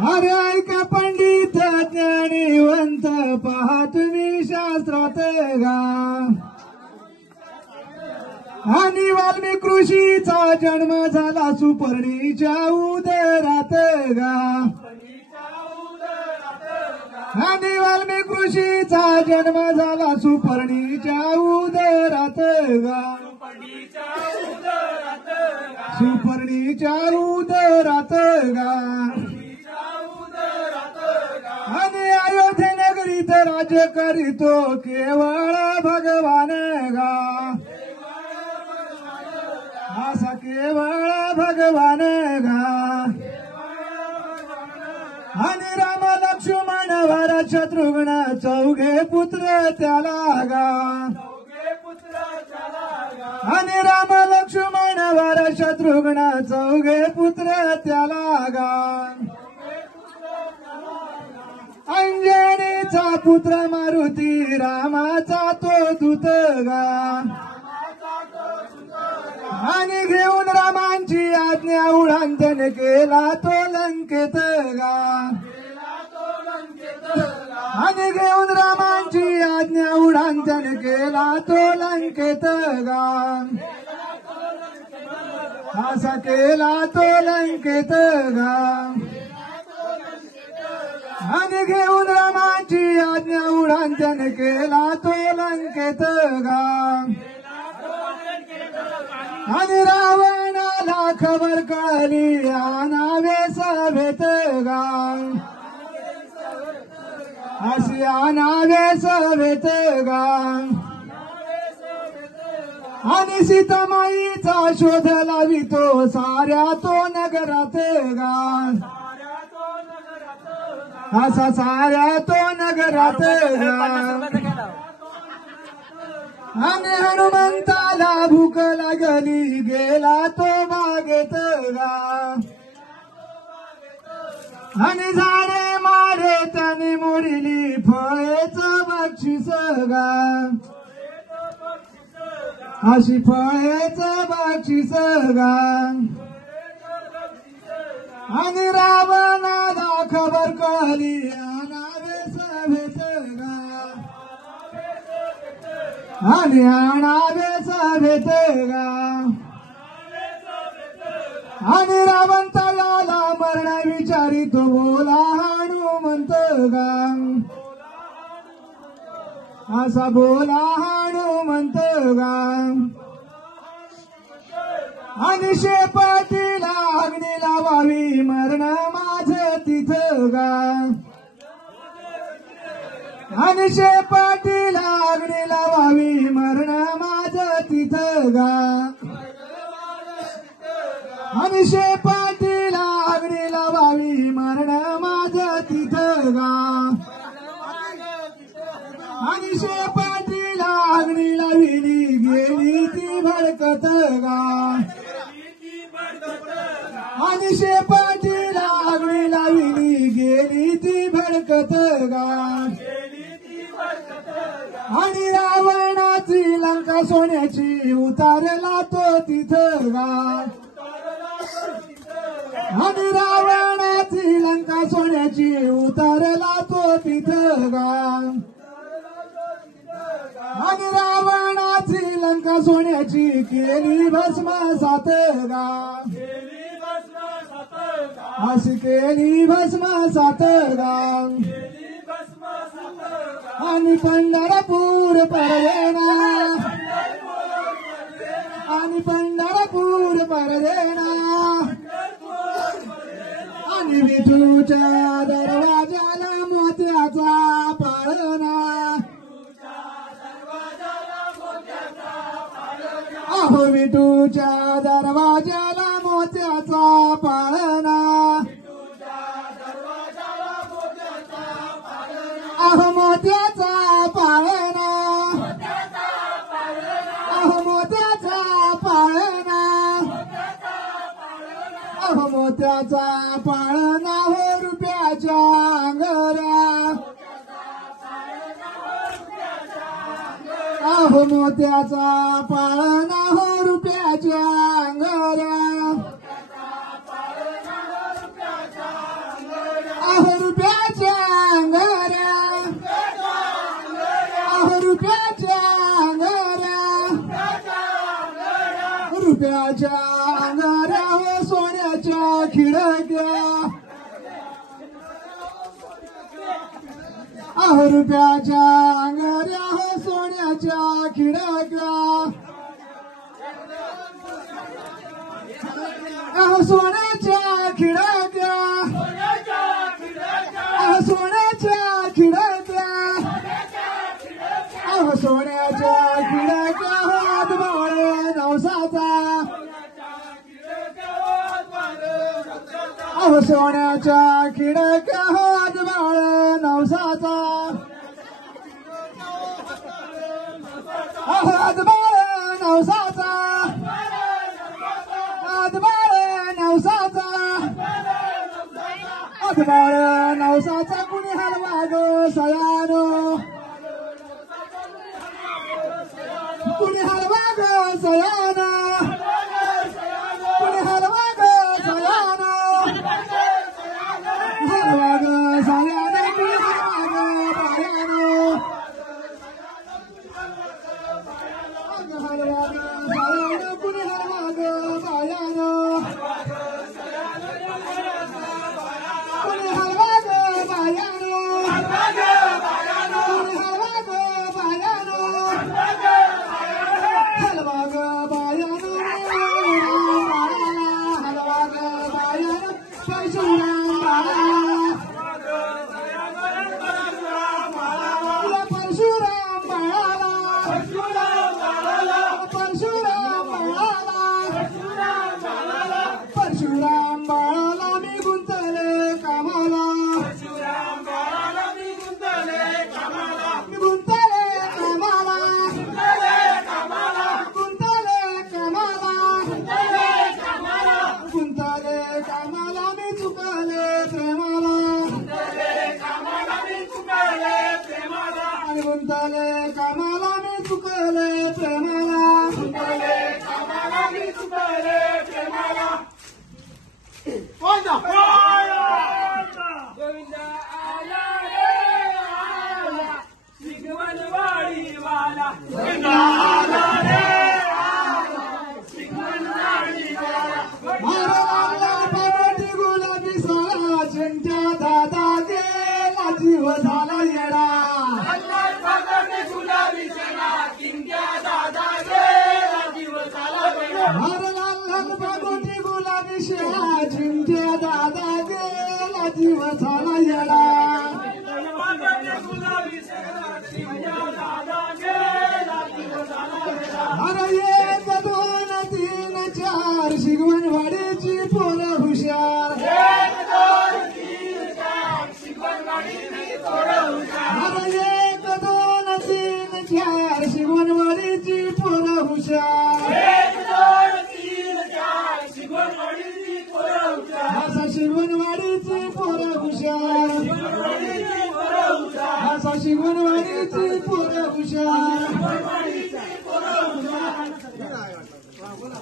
अरे ऐका पंडित ज्ञानीवंत पहा तुम्ही शास्त्रात गा आणि वाल्मिक ऋषीचा जन्म झाला सुपर्णीच्या उदरात गा आणि वाल्मिक ऋषीचा जन्म झाला सुपर्णीच्या उदरात गा सुपर्णीच्या उदरात गा आणि अयोध्ये नगरीत राज्य करीतो केवळ भगवान गा असा केवळ भगवान गा आणि राम लक्ष्मण भरत शत्रुघ्न चौघे पुत्र त्याला गा आणि राम लक्ष्मण भरत शत्रुघ्न चौघे पुत्र त्याला गा अंजनीचा पुत्र मारुती रामाचा तो दूत गा आणि घेऊन रामांची आज्ञा उल्लंघन केला तो लंकेत गा आणि घेऊन रामांची आज्ञा उल्लंघन केला तो लंकेत गा असा केला तो लंकेत गा आणि घेऊन रामांची आज्ञा उल्लंघन केला तो लंकेत गा आणि रावणाला खबर कळली आणावे सभेत गा अशी आणावे सभेत गा आणि सीतामाईचा शोध लावितो साऱ्या तो नगरात गा असा साऱ्या तो नगरात गा आणि हनुमंताला भूक लागली गेला तो बागेत गा आणि झाडे मारे त्याने मोडली फळेच बक्षीस गा अशी फळेच बक्षीस गा आणि रावणाला खबर कळली आणावे सभेत गा आणि आणावे सभेत गा आणि रावण तलाला मरण विचारितो बोला हनुमंत गा असा बोला हनुमंत गा आणि शेपटीला अग्नी लावावी मरण माझं तिथं गा आणि शेपटीला अग्नी लावावी मरण माझं तिथं गा आणि शेपटीला अग्नी लावावी मरण माझं तिथं गा आणि शेपटीला अग्नी लाविली गेली ती भडकत गा आणि शेपटीला अग्नी लाविली गेली ती भडकत गा आणि रावणाची लंका सोन्याची उतारला तो तिथं गा आणि रावणाची लंका सोन्याची उतारला तो तिथं गा आणि रावणाची लंका सोन्याची केली भस्मसात गा अशी केली भस्मसात गा आणि पंढरपूर परदेना आणि पंढरपूर परदेना आणि विठूच्या दरवाजाला मोत्याचा पाळणा अहो विठूच्या दरवाजाला मोत्याचा पाळणा अहो मोत्याचा पाळणा अहो मोत्याचा पाळणा अहो मोत्याचा पाळणा हो रुपयाच्या अंगऱ्या अहो मोत्याचा पाळणा हो रुपयाच्या अंगऱ्या सोन्याच्या खिडक्या अहो रुपयाच्या अंगाऱ्या हो सोन्याच्या खिडक्या अहो सोन्याच्या खिडक्या अहो सोन्याच्या खिडक्या अहो सोन्याच्या खिडक्या हात बाळे नवसाचा अहो सोन्याच्या खिडक्या हात बाळे नवसाचा अहो हात बाळे नवसाचा हात बाळे नवसाचा हात बाळे नवसाचा कुणी हलवा ग सयानो कुणी हलवा ग सयानो कुणी हलवा ग सयानो हलवा ग सयानो कुणी हलवा ग बायानो हलवा ग सयानो कुणी हलवा ग बायानो कुणी हलवा ग बायानो कुणी हलवा ग बायानो हलवा ग बायानो हलवा ग बायानो परशुराम बाळाला परशुराम बाळाला परशुराम बाळाला परशुराम बाळाला मी गुंतले कामाला मी गुंतले कामाला गुंतले कामाला गुंतले कामाला मी चुकले प्रेमाला आणि गुंतले कामाला मी चुकले प्रेमाला गोविंद आला रे आला शिगवणवाडीवाला गोविंद आला रे आला शिगवणवाडीवाला मारवाला बाबती गुलाबी साळा चिंट्या दादा गेला जीव झाला येडा अल्लाह भगत गुलाबी सणा किंग्या दादा गेला जीव झाला वेडा मारवाला बाबती गुलाबी शेळा चिंट्या दादा गेला जीव झाला येडा भगत गुलाबी सणा किंग्या दादा गेला जीव झाला वेडा अरे एक दोन तीन चार शिगवणवाडीची पोरं हुशार एक दोन तीन चार शिगवणवाडीची पोरं हुशार अरे एक दोन तीन चार शिगवणवाडीची पोरं हुशार एक दोन तीन चार शिगवणवाडीची पोरं हुशार असा शिगवणवाडीची पोरं हुशार शिगवणवाडीची पोरं हुशार असा शिगवणवाडीची पोरं हुशार शिगवणवाडीची पोरं हुशार बोला